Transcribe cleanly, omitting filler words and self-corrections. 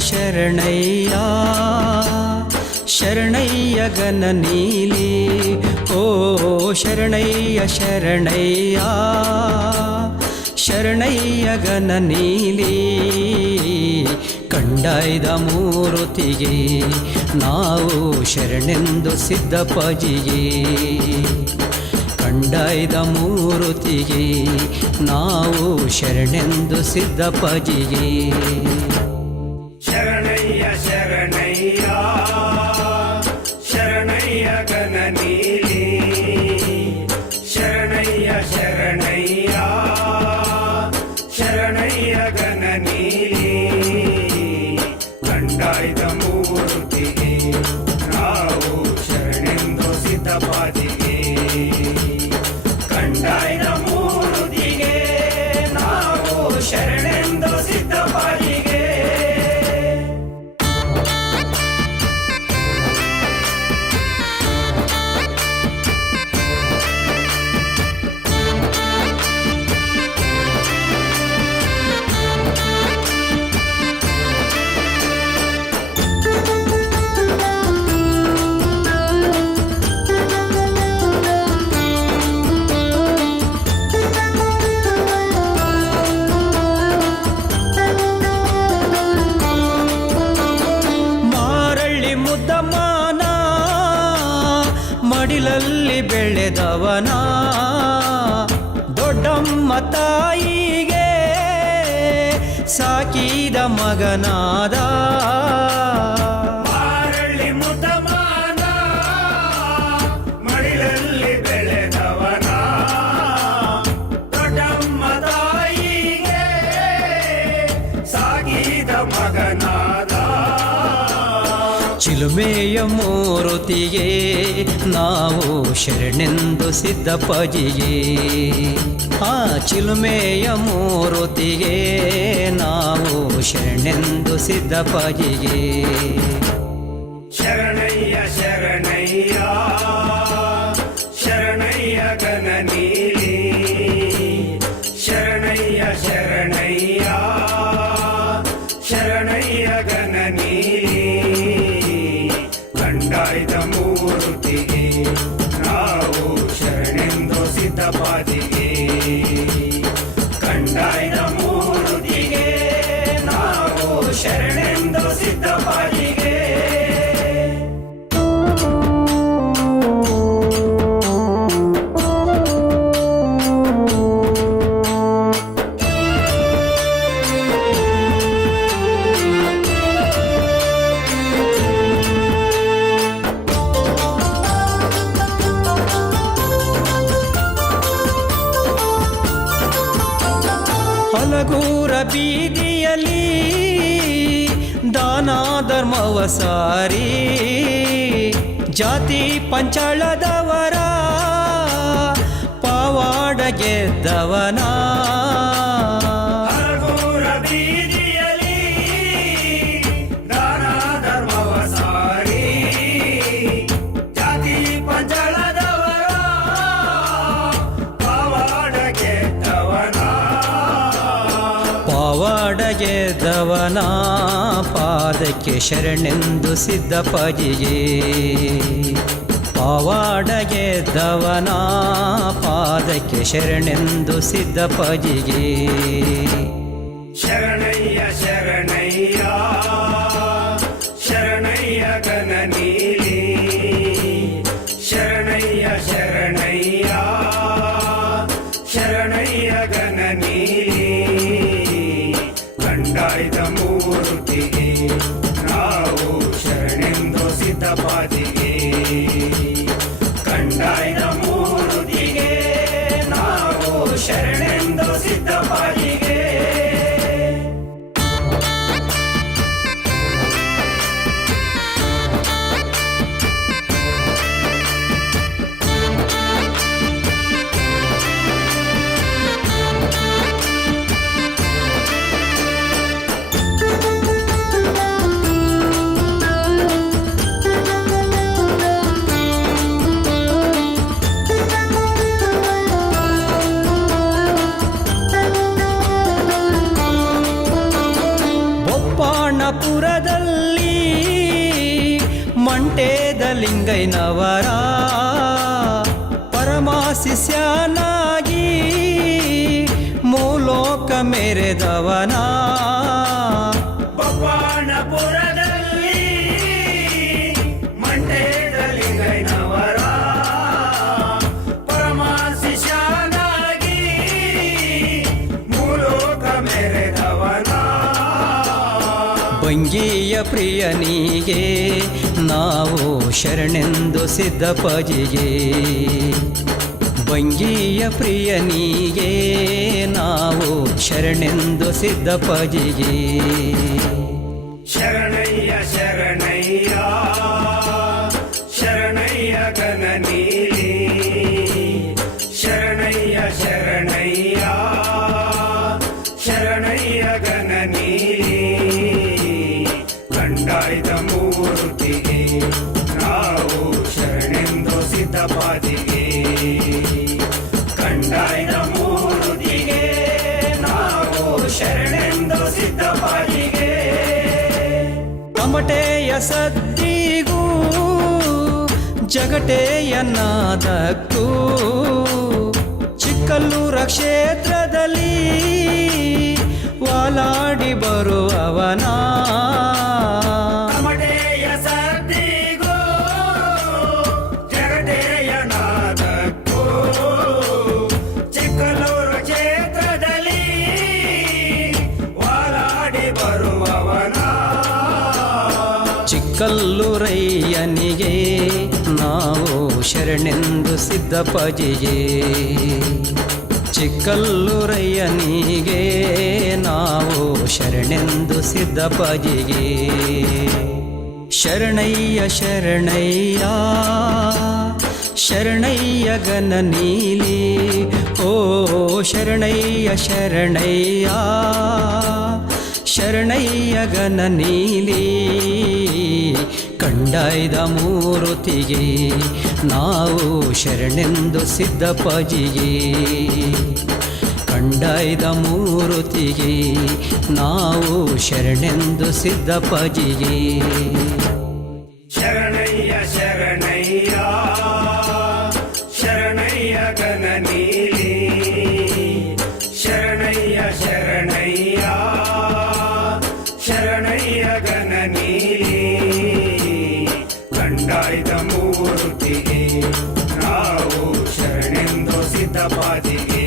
ಶರಣಯ್ಯ ಶರಣಯ್ಯ ಗನ ನೀಲಿ ಓ ಶರಣಯ್ಯ ಶರಣಯ್ಯ ಶರಣಯ್ಯ ಗನ ನೀಲಿ ಕಂಡಾಯ್ದ ಮೂರುತಿಗೆ ನಾವು ಶರಣೆಂದು ಸಿದ್ಧಪಜಿಗೆ ಕಂಡಾಯ್ದ ಮೂರುತಿಗೆ ನಾವು ಶರಣೆಂದು ಸಿದ್ಧಪಜಿಗೆ ಶರಣಯ್ಯ ಶರಣಯ್ಯ ಶರಣಯ್ಯ ಗನ ನೀಲಿ ಶರಣಯ್ಯ ಶರಣಯ್ಯ ಶರಣಯ್ಯ ಗನ ನೀಲಿ ಕಂಡಾಯ್ದ ಮೂರುತಿಗೆ ನಾವು ಶರಣೆಂದು ಸಿದ್ಧಪಾದಿಗೆ ಕಂಡಾಯ್ದ ಮೂರುತಿಗೆ ನಾವು ಶರಣೆಂದು ಸಿದ್ಧಪಾದಿಗೆ ಮಡಿಲಲ್ಲಿ ಬೆಳೆದವನ ದೊಡ್ಡಮ್ಮ ತಾಯಿಗೆ ಸಾಕಿದ ಮಗನಾದ ಮಾರಳ್ಳಿ ಮುದ್ದಮಾನ ಮಡಿಲಲ್ಲಿ ಬೆಳೆದವನ ದೊಡ್ಡಮ್ಮ ತಾಯಿಗೆ ಸಾಕಿದ ಮಗನಾದ ಚಿಲುಮೆಯ ಮೂರುತಿಗೆ ನಾವು ಶರಣೆಂದು ಸಿದ್ಧಪಜಿಗೆ ಆ ಚಿಲುಮೆಯ ಮೂರುತಿಗೆ ನಾವು ಶರಣೆಂದು ಸಿದ್ಧಪಜಿಗೆ ಶರಣಯ್ಯ ಶರಣಯ್ಯ ಶರಣಯ್ಯ ಗನ ನೀಲಿ ಶರಣಯ್ಯ ಶರಣಯ್ಯ ಶರಣಯ್ಯ ಗನ ನೀಲಿ ಕಂಡಾಯ್ದ ಮೂರುತಿಗೆ ನಾವು ಶರಣೆಂದು ಸಿದ್ಧಪಾದಿಗೆ ಕಂಡಾಯ್ದ ಮೂರುತಿಗೆ ನಾವು ಶರಣೆಂದು ಸಿದ್ಧಪಾದಿಗೆ ಹಲಗೂರ ಬೀದಿಯಲ್ಲಿ ದಾನ ಧರ್ಮವ ಸಾರಿ ಜಾತಿ ಪಂಚಾಳದವರ ಪವಾಡ ಗೆದ್ದವನ ಹಲಗೂರ ಬೀದಿಯಲ್ಲಿ ದಾನ ಧರ್ಮವ ಸಾರಿ ಜಾತಿ ಪಂಚಾಳದವರ ಪವಾಡ ಗೆದ್ದವನ ಪವಾಡ ಗೆದ್ದವನ ಪಾದಕ್ಕೆ ಶರಣೆಂದು ಸಿದ್ಧಪಜಿಗೆ ಪವಾಡ ಗೆದ್ದವನ ಪಾದಕ್ಕೆ ಶರಣೆಂದು ಸಿದ್ಧಪಜಿಗೆ ಶರಣಯ್ಯ ಶರಣಯ್ಯ ಶರಣಯ್ಯ ಗನ ನೀಲಿ ಶರಣಯ್ಯ ಶರಣಯ್ಯ ಶರಣಯ್ಯ ಗನ ನೀಲಿ ಕಂಡಾಯ್ದ ಮೂರುತಿಗೆ ನಾವು ಶರಣೆಂದು ಸಿದ್ಧಪಾದಿಗೆ ಕಂಡಾಯ್ದ ಮೂರುತಿಗೆ ನಾವು ಶರಣೆಂದು ಸಿದ್ಧಪಾದಿಗೆ ಲಿಂಗೈನವರ ಪರಮಾಶಿಷ್ಯನಾಗಿ ಮೂಲೋಕ ಮೆರೆದವನ ಬಪ್ಪಾಣಪುರದಲ್ಲಿ ಮಂಟೇದ ಲಿಂಗೈನವರ ಪರಮಾಶಿಷ್ಯನಾಗಿ ಮೂಲೋಕ ಮೆರೆದವನ ಭಂಗಿಯ ಪ್ರಿಯನಿಗೆ ನಾವು ಶರಣೆಂದು ಸಿದ್ಧಪಜಿಗೆ ಭಂಗಿಯ ಪ್ರಿಯನಿಗೆ ನಾವು ಶರಣೆಂದು ಸಿದ್ಧಪಜಿಗೆ ಶರಣಯ್ಯ ಶರಣಯ್ಯ ಶರಣಯ್ಯ ಗಣನೀಲಿ ಶರಣಯ್ಯ ಶರಣಯ್ಯ ಶರಣಯ್ಯ ಗಣನೀಲಿ ಕಂಡಾಯ್ದ ಮೂರ್ತಿಗೆ ನಾವು ಶರಣೆಂದು ಸಿದ್ಧಪಾದಿಗೆ ಕಂಡಾಯ್ದ ಮೂರ್ತಿಗೆ ನಾವು ಶರಣೆಂದು ಸಿದ್ಧಪಾದಿಗೆ ಕಮಟೆಯ ಸದ್ದಿಗೂ ಜಗಟೆಯ ನಾದಕ್ಕೂ ಚಿಕ್ಕಲ್ಲೂರ ಕ್ಷೇತ್ರದಲ್ಲಿ ವಾಲಾಡಿ ಬರುವವನ ಕಮಟೆಯ ಸದ್ದಿಗೂ ಜಗಟೆಯ ನಾದಕ್ಕೂ ಚಿಕ್ಕಲ್ಲೂರು ಕ್ಷೇತ್ರದಲ್ಲಿ ವಾಲಾಡಿ ಬರುವವನ ಚಿಕ್ಕಲ್ಲೂರಯ್ಯನಿಗೆ ನಾವು ಶರಣೆಂದು ಸಿದ್ಧಪಜಿಗೆ ಚಿಕ್ಕಲ್ಲೂರಯ್ಯನಿಗೆ ನಾವು ಶರಣೆಂದು ಸಿದ್ಧಪಜಿಗೆ ಶರಣಯ್ಯ ಶರಣಯ್ಯ ಶರಣಯ್ಯ ಗಣನೀಲಿ ಓ ಶರಣಯ್ಯ ಶರಣಯ್ಯ ಶರಣಯ್ಯ ಗಣನೀಲಿ ಕಂಡಾಯ್ದ ಮೂರುತಿಗೆ ನಾವು ಶರಣೆಂದು ಸಿದ್ಧಪಜಿಗೆ ಕಂಡಾಯ್ದ ಮೂರುತಿಗೆ ನಾವು ಶರಣೆಂದು ಸಿದ್ಧಪಜಿಗೆ ಶರಣಯ್ಯ ಶರಣಯ್ಯ ಶರಣಯ್ಯ ಗಣನೀಲಿ ಶರಣಯ್ಯ ಶರಣಯ್ಯ ಶರಣಯ್ಯ ಗಣನೀಲಿ ಕಂಡಾಯ್ದ ಮೂರ್ತಿಗೆ ನಾವು ಶರಣೆಂದು ಸಿದ್ಧಪಾದಿಗೆ